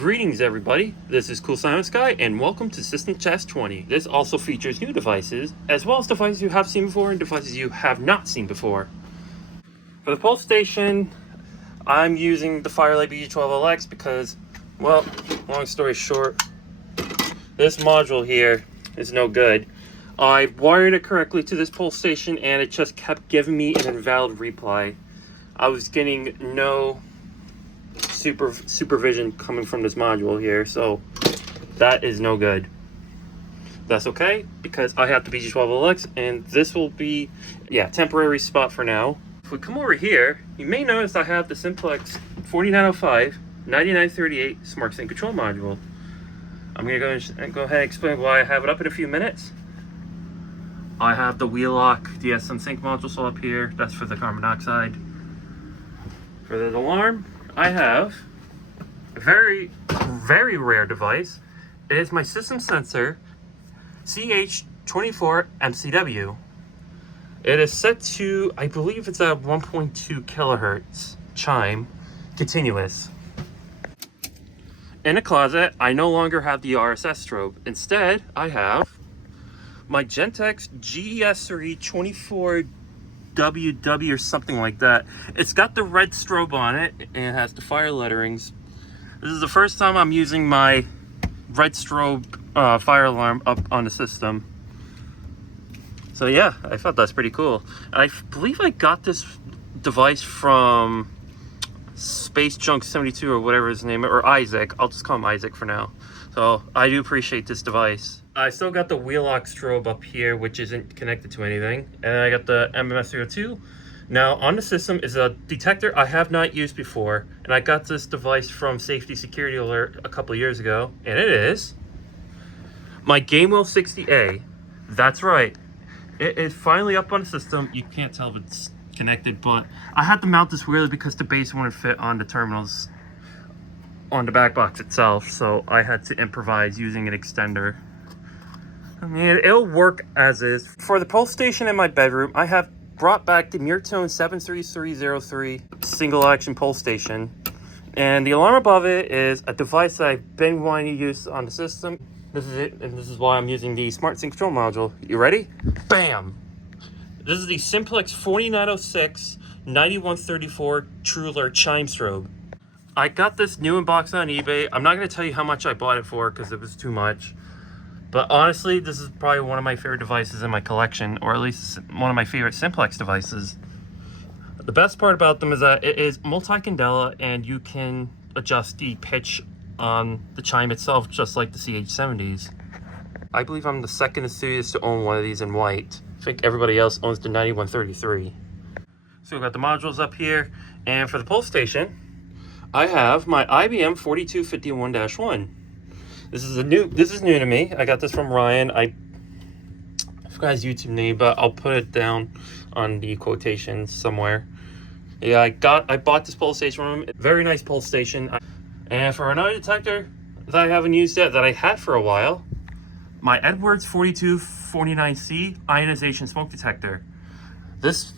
Greetings everybody, this is CoolSimasGuy and welcome to System Test 20. This also features new devices, as well as devices you have seen before and devices you have not seen before. For the pulse station, I'm using the Fire-lite BG12LX because, well, long story short, this module here is no good. I wired it correctly to this pulse station and it just kept giving me an invalid reply. I was getting no supervision coming from this module here, so that is no good. That's okay because I have the BG12LX and this will be temporary spot for now. If we come over here, you may notice I have the Simplex 4905-9938 Smart Sync Control module. I'm gonna go ahead and explain why I have it up in a few minutes. I have the Wheelock DSM sync module still up here. That's for the carbon monoxide. For the alarm, I have a very rare device. It is my system sensor CH70-24MCW. It is set to, I believe it's at 1.2 kilohertz Chime continuous. In a closet, I no longer have the RSS strobe. Instead, I have my Gentex GES3-24WR or something like that. It's got the red strobe on it and it has the fire letterings. This is the first time I'm using my red strobe fire alarm up on the system. So yeah, I thought that's pretty cool. I believe I got this device from Space Junk 72 or whatever his name is, or Isaac. I'll just call him Isaac for now. So I do appreciate this device. I still got the Wheelock strobe up here, which isn't connected to anything. And I got the MS-302. Now on the system is a detector I have not used before. And I got this device from Safety Security Alert a couple years ago. And it is my Gamewheel 60A. That's right. It is finally up on the system. You can't tell if it's connected, but I had to mount this weirdly because the base wouldn't fit on the terminals on the back box itself. So I had to improvise using an extender. I mean, it'll work as is. For the pulse station in my bedroom, I have brought back the Murtone 73303 single action pulse station. And the alarm above it is a device that I've been wanting to use on the system. This is it, and this is why I'm using the Smart Sync Control module. You ready? Bam! This is the Simplex 4906-9134 True Alert Chime strobe. I got this new in box on eBay. I'm not going to tell you how much I bought it for because it was too much. But honestly, this is probably one of my favorite devices in my collection, or at least one of my favorite Simplex devices. The best part about them is that it is multi-candela and you can adjust the pitch on the Chime itself, just like the CH70s. I believe I'm the second enthusiast to own one of these in white. I think everybody else owns the 9133. So we've got the modules up here, and for the pulse station, I have my IBM 4251-1. This is new to me. I got this from Ryan. I forgot his YouTube name, but I'll put it down on the quotations somewhere. Yeah, I bought this pulse station from him. Very nice pulse station. And for another detector that I haven't used yet, that I had for a while, my Edwards 4249C ionization smoke detector.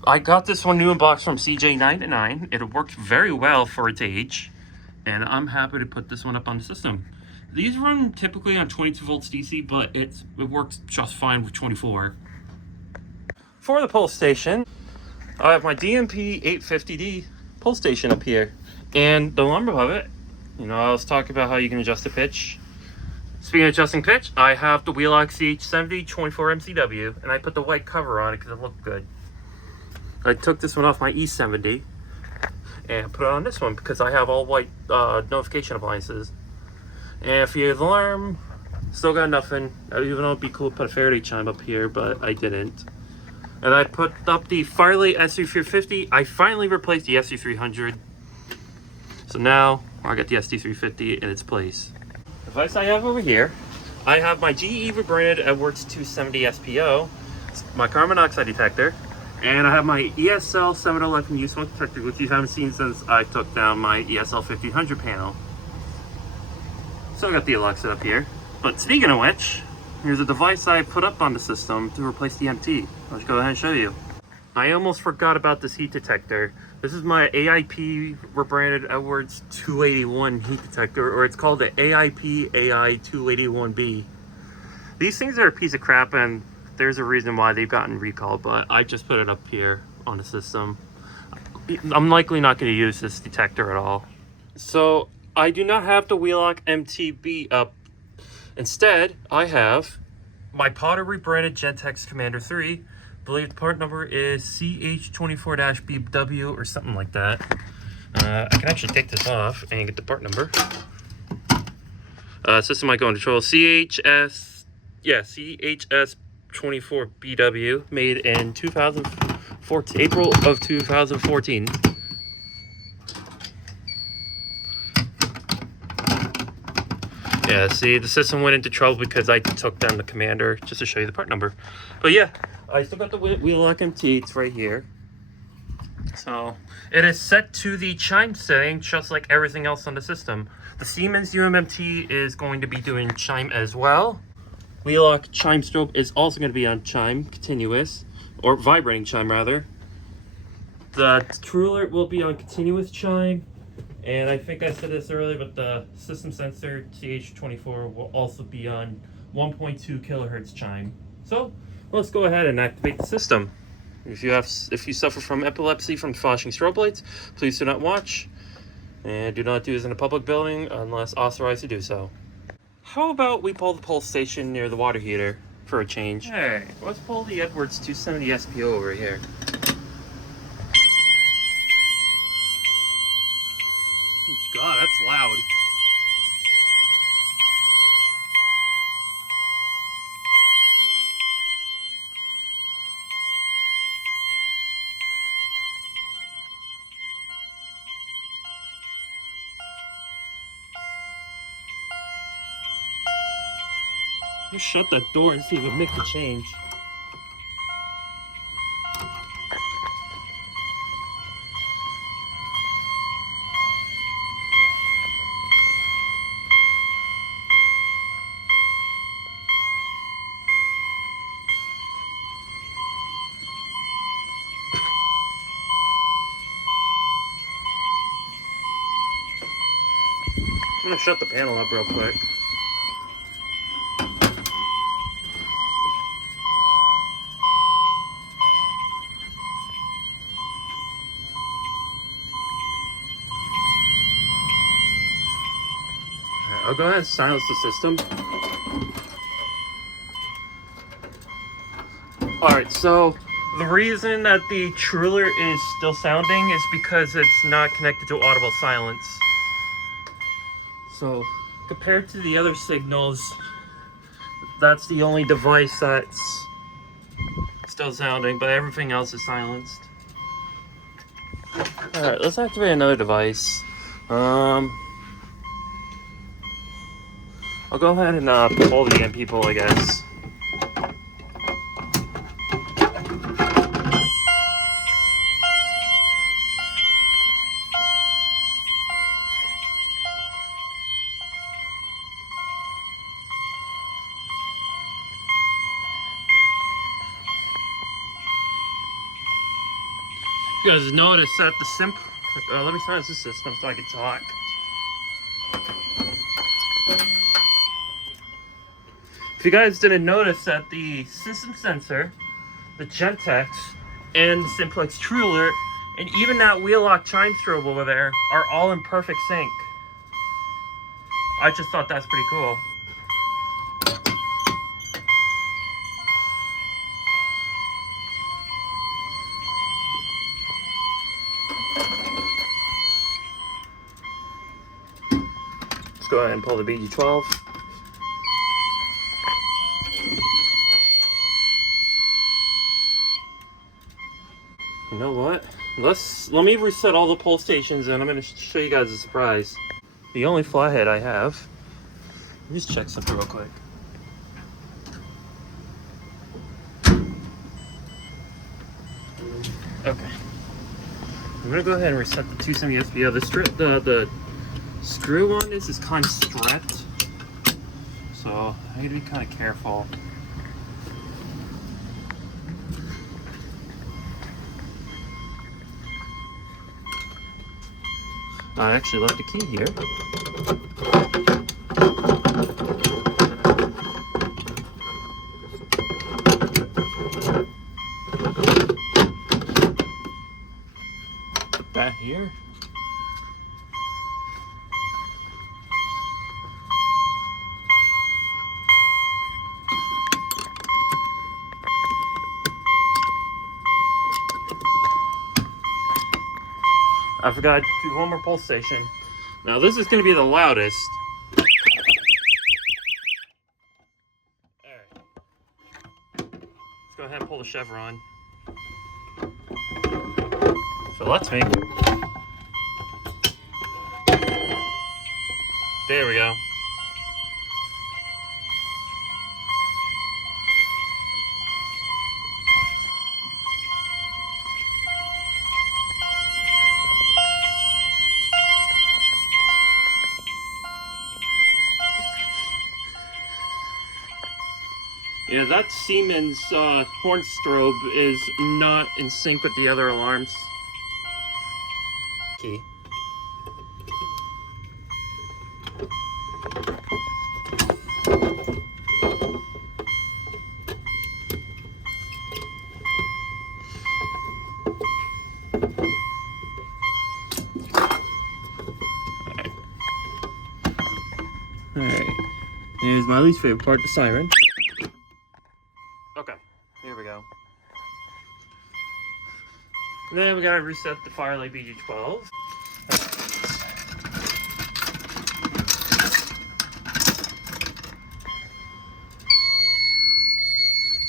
I got this one new in box from CJ999. It worked very well for its age, and I'm happy to put this one up on the system. These run typically on 22 volts DC, but it works just fine with 24. For the pulse station, I have my DMP 850D pulse station up here, and the alarm above it. You know, I was talking about how you can adjust the pitch. Speaking of adjusting pitch, I have the Wheelock CH70-24MCW, and I put the white cover on it because it looked good. I took this one off my E70 and put it on this one because I have all white notification appliances. And for your alarm, still got nothing. Even though it'd be cool to put a Faraday chime up here, but I didn't. And I put up the Fire-lite SD350. I finally replaced the SD300. So now I got the SD350 in its place. The device I have over here, I have my GE branded Edwards 270 SPO, my carbon monoxide detector, and I have my ESL 711U smoke detector, which you haven't seen since I took down my ESL 1500 panel. So I got the Alexa up here. But speaking of which, here's a device I put up on the system to replace the MT. I'll just go ahead and show you. I almost forgot about this heat detector. This is my AIP rebranded Edwards 281 heat detector, or it's called the AIP AI 281B. These things are a piece of crap, and there's a reason why they've gotten recalled, but I just put it up here on the system. I'm likely not going to use this detector at all. So I do not have the Wheelock MTB up. Instead, I have my Potter rebranded Gentex Commander 3. I believe the part number is CH24-BW or something like that. I can actually take this off and get the part number. System icon control CHS24BW, made in 2014, April of 2014. Yeah, see, the system went into trouble because I took down the commander, just to show you the part number. But yeah, I still got the Wheelock MT, it's right here. So, it is set to the Chime setting, just like everything else on the system. The Siemens U-MMT is going to be doing Chime as well. Wheelock Chime strobe is also going to be on Chime, continuous, or vibrating Chime rather. The True Alert will be on continuous Chime. And I think I said this earlier, but the system sensor CH24 will also be on 1.2 kilohertz Chime. So let's go ahead and activate the system. If you suffer from epilepsy from flashing strobe lights, please do not watch, and do not do this in a public building unless authorized to do so. How about we pull the pulse station near the water heater for a change? Hey, let's pull the Edwards 270 SPO over here. God, that's loud. Just shut that door and see if it makes a change. I'm gonna shut the panel up real quick. Alright, I'll go ahead and silence the system. Alright, so the reason that the True Alert is still sounding is because it's not connected to audible silence. So, compared to the other signals, that's the only device that's still sounding, but everything else is silenced. Alright, let's activate another device. I'll go ahead and pull the MP pull, I guess. You guys notice that the let me silence the system so I can talk. If you guys didn't notice that the system sensor, the Gentex, and the Simplex True Alert, and even that Wheelock Chime strobe over there are all in perfect sync. I just thought that's pretty cool. Let's go ahead and pull the BG12. You know what? Let me reset all the pulse stations, and I'm going to show you guys a surprise. The only flathead I have. Let me just check something real quick. Okay. I'm going to go ahead and reset the 270 SPO. The screw on this is kind of strapped, so I need to be kind of careful. I actually left the key here. Put that here. I forgot to do one more pulse station. Now this is going to be the loudest. Alright. Let's go ahead and pull the chevron. So let's me. There we go. Yeah, that Siemens horn strobe is not in sync with the other alarms. Key. Alright. Here's my least favorite part, the siren. Okay, here we go. And then we gotta reset the Fire-lite BG12.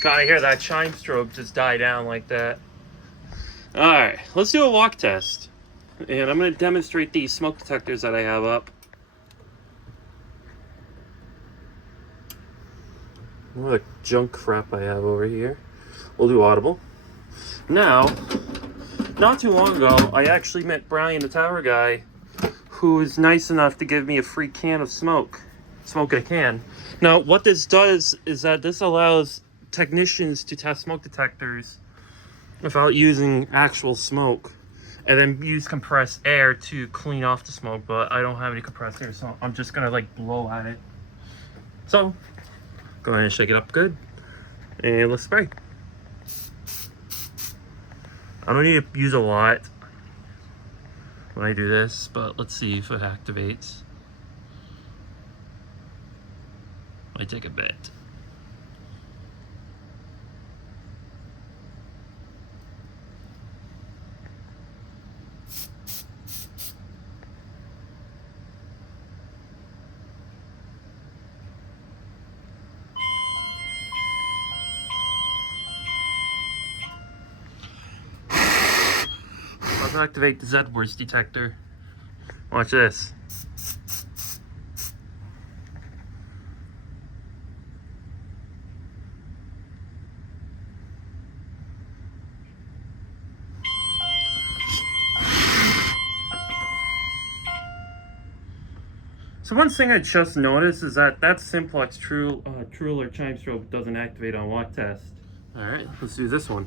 Gotta hear that chime strobe just die down like that. Alright, let's do a walk test. And I'm gonna demonstrate these smoke detectors that I have up. What junk crap I have over here. We'll do audible. Now, not too long ago, I actually met Brian, the tower guy, who was nice enough to give me a free can of smoke. Smoke in a can. Now, what this does is that this allows technicians to test smoke detectors without using actual smoke. And then use compressed air to clean off the smoke, but I don't have any compressed air, so I'm just gonna like blow at it. So, go ahead and shake it up good, and let's spray. I don't need to use a lot when I do this, but let's see if it activates. Might take a bit. Let's activate the Z-Words detector. Watch this. So one thing I just noticed is that Simplex True or Chime strobe doesn't activate on Walktest. All right, let's do this one.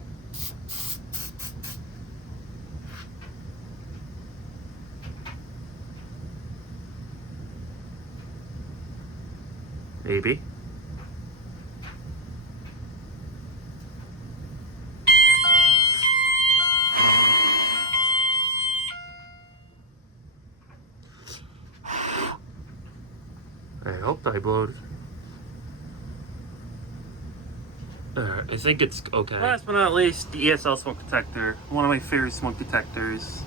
Maybe. I hope I blowed. I think it's okay. Last but not least, the ESL smoke detector. One of my favorite smoke detectors.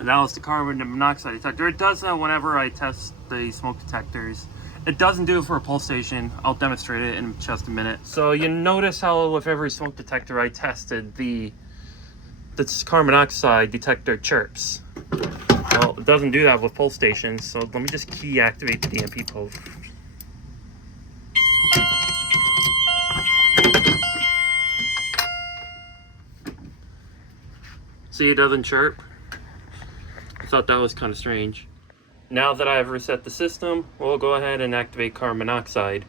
And that was the carbon monoxide detector. It does that whenever I test the smoke detectors. It doesn't do it for a pulse station. I'll demonstrate it in just a minute. So you notice how with every smoke detector I tested, the carbon monoxide detector chirps. Well, it doesn't do that with pulse stations, so let me just key activate the DMP pulse. See, it doesn't chirp. I thought that was kind of strange. Now that I've reset the system, we'll go ahead and activate carbon monoxide.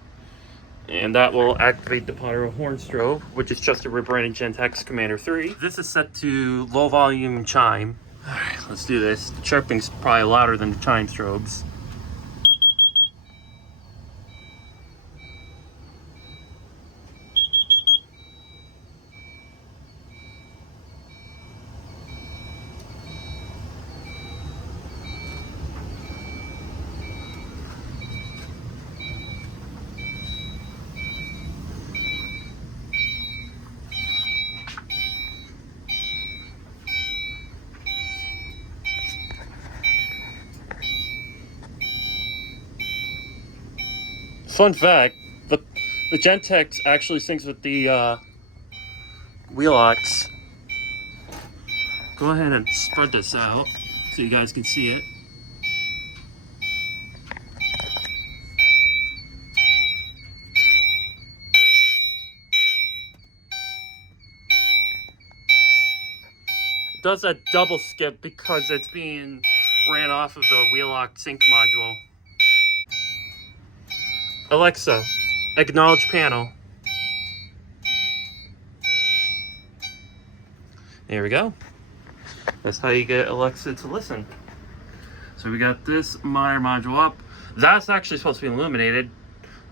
And that will activate the pyro horn strobe, which is just a rebranded Gentex Commander 3. This is set to low volume chime. Alright, let's do this. The chirping's probably louder than the chime strobes. Fun fact, the Gentex actually syncs with the Wheelocks. Go ahead and spread this out so you guys can see it. It does a double skip because it's being ran off of the Wheelock sync module. Alexa, acknowledge panel. There we go. That's how you get Alexa to listen. So we got this monitor module up. That's actually supposed to be illuminated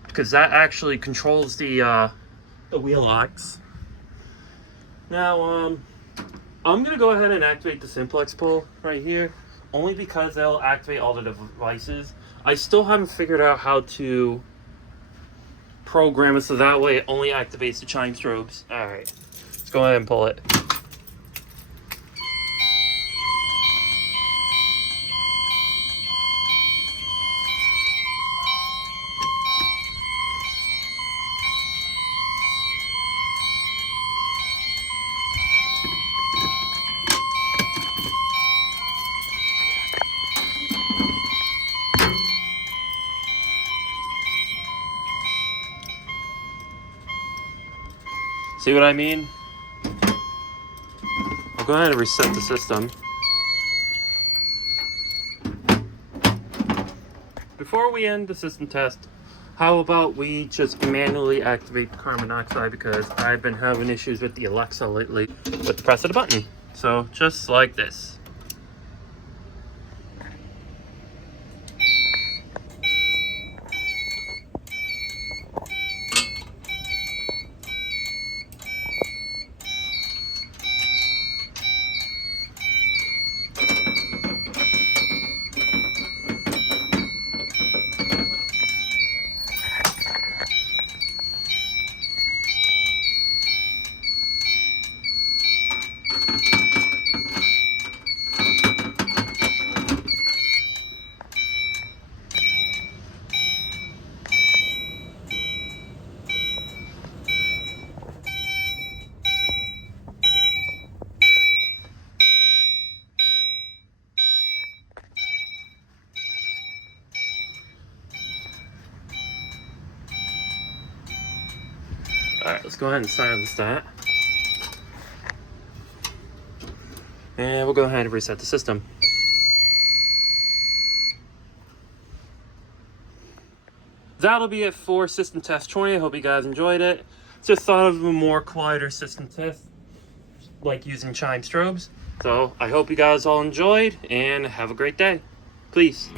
because that actually controls the Wheelocks. Now, I'm gonna go ahead and activate the Simplex pull right here, only because they'll activate all the devices. I still haven't figured out how to program it so that way it only activates the chime strobes. Alright, let's go ahead and pull it. See what I mean? I'll go ahead and reset the system. Before we end the system test, how about we just manually activate the carbon monoxide, because I've been having issues with the Alexa lately with the press of the button. So just like this. Alright, let's go ahead and silence that. And we'll go ahead and reset the system. That'll be it for System Test 20. I hope you guys enjoyed it. Just thought of a more quieter system test, like using chime strobes. So I hope you guys all enjoyed, and have a great day. Please.